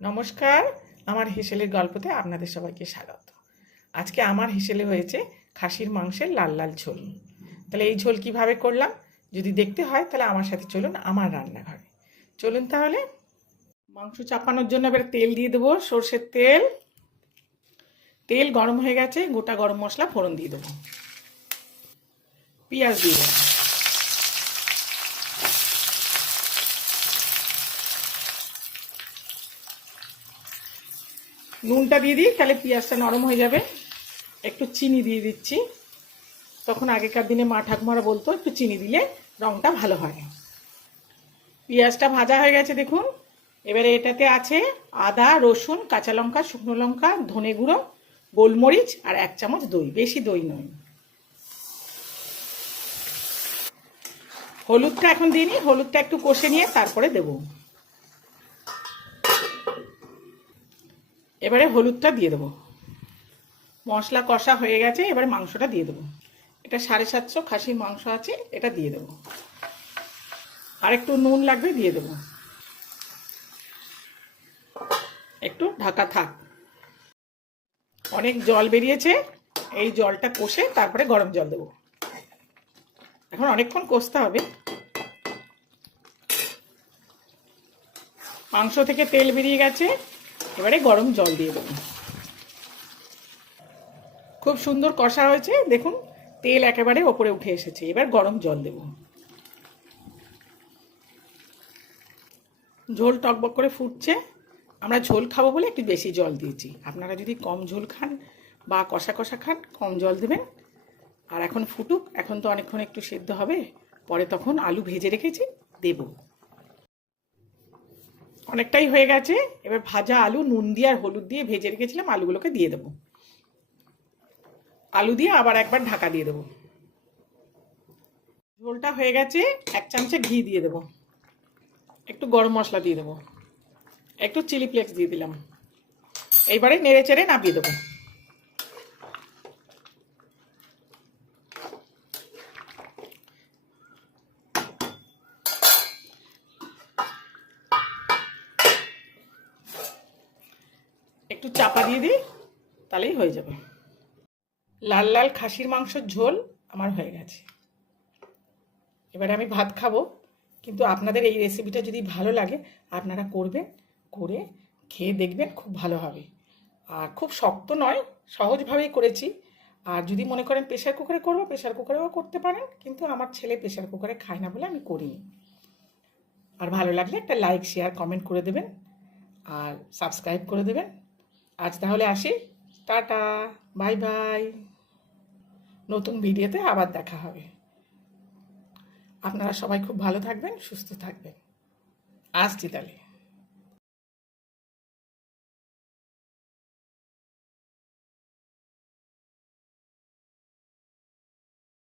নমস্কার, আমার হেসেলের গল্পতে আপনাদের সবাইকে স্বাগত। আজকে আমার হেসেলে হয়েছে খাসির মাংসের লাল লাল ঝোল। তাহলে এই ঝোল কীভাবে করলাম? যদি দেখতে হয়, তাহলে আমার সাথে চলুন আমার রান্নাঘরে। চলুন তাহলে। মাংস চাপানোর জন্য এবার তেল দিয়ে দেবো, সর্ষের তেল। তেল গরম হয়ে গেছে, গোটা গরম মশলা ফোড়ন দিয়ে দেবো। পেঁয়াজ দিয়ে দেবো। নুনটা দিয়ে দিই, তাহলে পেঁয়াজটা নরম হয়ে যাবে। একটু চিনি দিয়ে দিচ্ছি। তখন আগেকার দিনে মা ঠাকুমারা বলতো, একটু চিনি দিলে রঙটা ভালো হয় পেঁয়াজটা ভাজা হয়ে গেছে, দেখুন। এবারে এটাতে আছে আদা, রসুন, কাঁচা লঙ্কা, শুকনো লঙ্কা, ধনে গুঁড়ো, গোলমরিচ আর এক চামচ দই, বেশি দই নয়। হলুদটা এখন দিইনি হলুদটা একটু কষে নিয়ে তারপরে দেবো। এবারে হলুদটা দিয়ে দেবো। মশলা কষা হয়ে গেছে, এবারে মাংসটা দিয়ে দেবো। এটা সাড়ে সাতশো খাসির মাংস আছে, এটা দিয়ে দেবো। আর একটু নুন লাগবে, দিয়ে দেবো। একটু ঢাকা থাক। অনেক জল বেরিয়েছে, এই জলটা কষে তারপরে গরম জল দেবো। এখন অনেকক্ষণ কষতে হবে। মাংস থেকে তেল বেরিয়ে গেছে। এবারে গরম জল দিয়ে দেবো। খুব সুন্দর কষা হয়েছে। দেখুন, তেল একেবারে ওপরে উঠে এসেছে। এবার গরম জল দেব। ঝোল টকবক করে ফুটছে। আমরা ঝোল খাব বলে একটু বেশি জল দিয়েছি। আপনারা যদি কম ঝোল খান বা কষা কষা খান, কম জল দেবেন। আর এখন ফুটুক, এখন তো অনেকক্ষণ একটু সেদ্ধ হবে। পরে তখন আলু ভেজে রেখেছি, দেবো। অনেকটাই হয়ে গেছে। এবার ভাজা আলু, নুন দিয়ে আর হলুদ দিয়ে ভেজে রেখেছিলাম, আলুগুলোকে দিয়ে দেবো। আলু দিয়ে আবার একবার ঢাকা দিয়ে দেবো। ঝোলটা হয়ে গেছে, এক চামচে ঘি দিয়ে দেবো। একটু গরম মশলা দিয়ে দেবো। একটু চিলি ফ্লেক্স দিয়ে দিলাম। এইবারে নেড়ে চেড়ে নামিয়ে দেবো। একটু চাপা দিয়ে দিই, তাহলেই হয়ে যাবে। লাল লাল খাসির মাংসের ঝোল আমার হয়ে গেছে। এবারে আমি ভাত খাব, কিন্তু আপনাদের এই রেসিপিটা যদি ভালো লাগে, আপনারা করবেন, করে খেয়ে দেখবেন, খুব ভালো হবে। আর খুব শক্ত নয়, সহজভাবেই করেছি। আর যদি মনে করেন প্রেশার কুকারে করব প্রেশার কুকারেও করতে পারেন, কিন্তু আমার ছেলে প্রেশার কুকারে খায় না বলে আমি করিনি। আর ভালো লাগলে একটা লাইক শেয়ার কমেন্ট করে দেবেন। আর সাবস্ক্রাইব করে দেবেন। আজ তাহলে আসি। Tata, bye bye. নতুন ভিডিওতে আবার দেখা হবে। আপনারা সবাই খুব ভালো থাকবেন, সুস্থ থাকবেন। আসছি তাহলে।